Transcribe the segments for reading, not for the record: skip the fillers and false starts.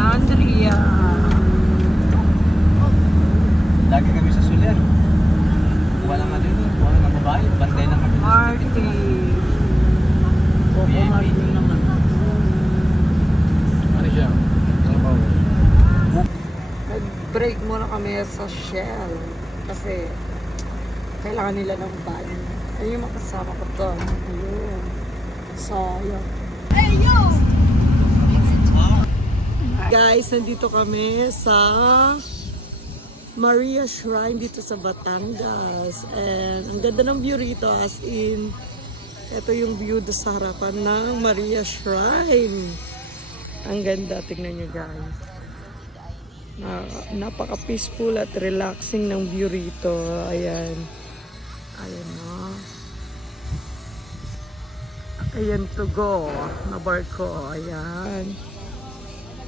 Andrea. Lagi kami sa Soler. Walang ano yun, walang babae, bantay lang kami. Marty. Coco Marty naman. Ano siya? Nag-break muna kami sa Shell. Kasi kailangan nila ng van. Ayun yung makasama ko to. Ayun. So, yun. Hey, yo! Guys, nandito kami sa Maria Shrine dito sa Batangas. And ang ganda ng view rito, as in, ito yung view sa harapan ng Maria Shrine. Ang ganda, tingnan nyo guys. Napaka-peaceful at relaxing ng view rito. Ayan. Ayan o. Ayan to go na barko. Ayan.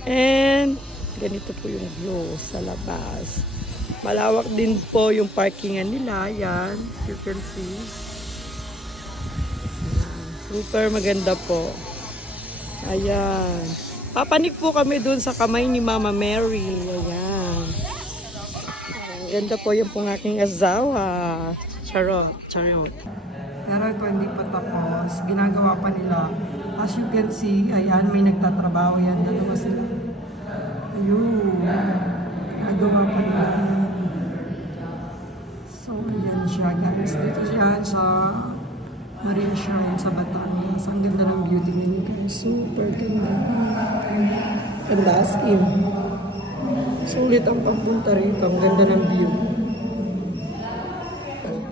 And ganito po yung view sa labas. Malawak din po yung parkingan nila. Ayan. You can see. Ayan. Super maganda po. Ayan. Papanik po kami dun sa kamay ni Mama Mary. Ayan. Ang ganda po yung pong aking asawa. Charot. Charot. Pero ito hindi pa tapos. Ginagawa pa nila. As you can see, ayan, may nagtatrabaho yan. Dalawa sila. Ayun. Ginagawa pa nila. So, ayan siya guys. Dito siya sa Maria Shrine sa Batangas. Ang ganda ng beauty nila guys. Super ganda. Ganda as in. Sulit ang pagpunta rito. Ang ganda ng view.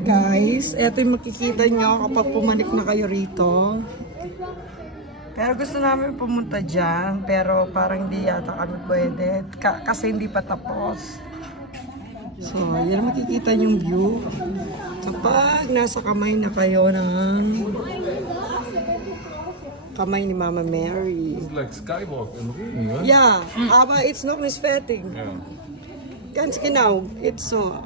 Guys, eto yung makikita nyo kapag pumanik na kayo rito. Pero gusto namin pumunta dyan, pero parang di yata kami pwede kasi hindi pa tapos. So, yan makikita yung view. Kapag nasa kamay na kayo ng kamay ni Mama Mary. It's like skywalk in the room, right? Yeah, aber it's not misfetting. Yeah. Ganz genau, it's so.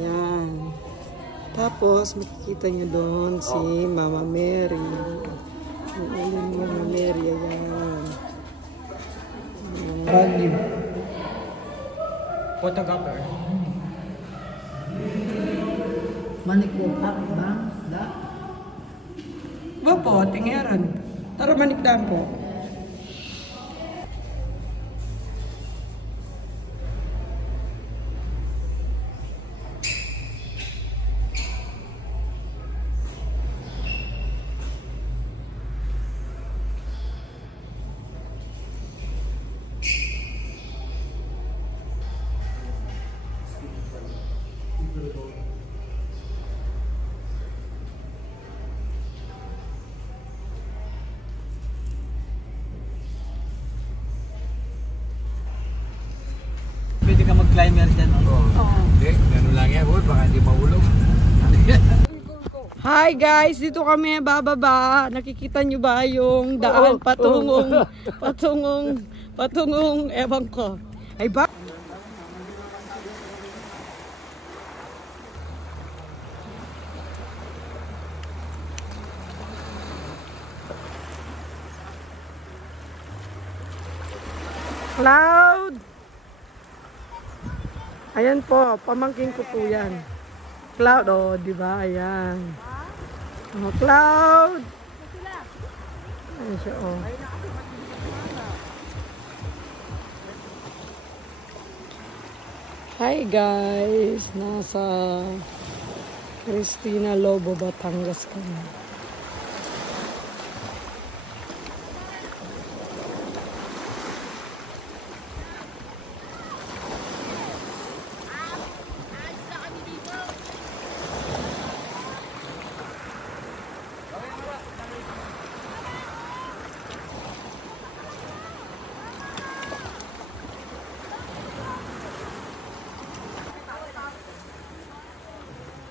Ayan. Tapos, makikita nyo doon si Mama Mary. Ayan, Mama Mary, ayan. Value. Photographer. Manikupak ba? Da? Ba po, tingeran. Tara manikdan po. Pwede ka mag-climber dyan. Hindi, gano'n lang yan. Baka hindi mahulog. Hi guys, dito kami bababa. Nakikita nyo ba yung daan patungong ewan ko. Ay ba? Cloud! Ayan po, pamangkin ko po yan. Cloud, oh, di ba? Ayan. Oh, Cloud! Ayan siya, oh. Hi guys! Nasa Cristina Lobo, Batangas kami.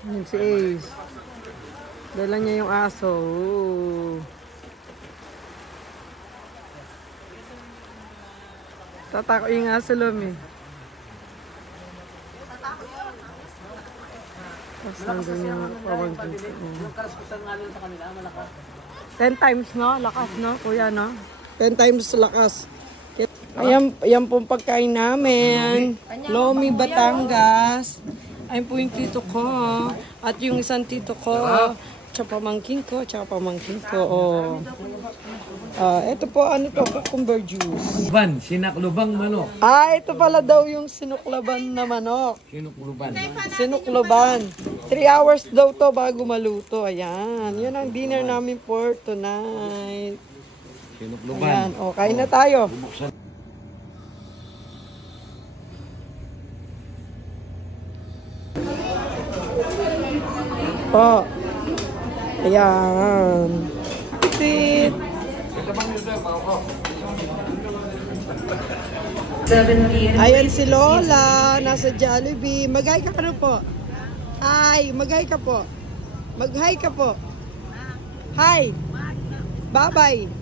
Yan si Ace. Dala niya yung aso. Ooh. Tatako yung aso, Lumi. Tapos nandun yung pamangkin ko. Yung karaspusan nga nun sa kanila, malakas. 10 times, no? Lakas, no? Kuya, no? 10 times lakas. Ayan pong pagkain namin. Lomi, Batangas. Ayun po yung tito ko. At yung isang tito ko. Tsaka pamangkin ko. Oh. Ito po, ano to? Cucumber juice. Luban, sinakluban manok. Ito pala daw yung sinuklaban na manok. Sinukluban. Sinukloban. 3 hours daw to bago maluto. Ayan. Yan ang dinner namin for tonight. Sinukluban. Ayan. O, kain na tayo. Po. Ayan. Sit. Ayan si Lola. Nasa Jollibee. Mag-hi ka ano po? Hi. Mag-hi ka po. Mag-hi ka po. Hi. Bye-bye.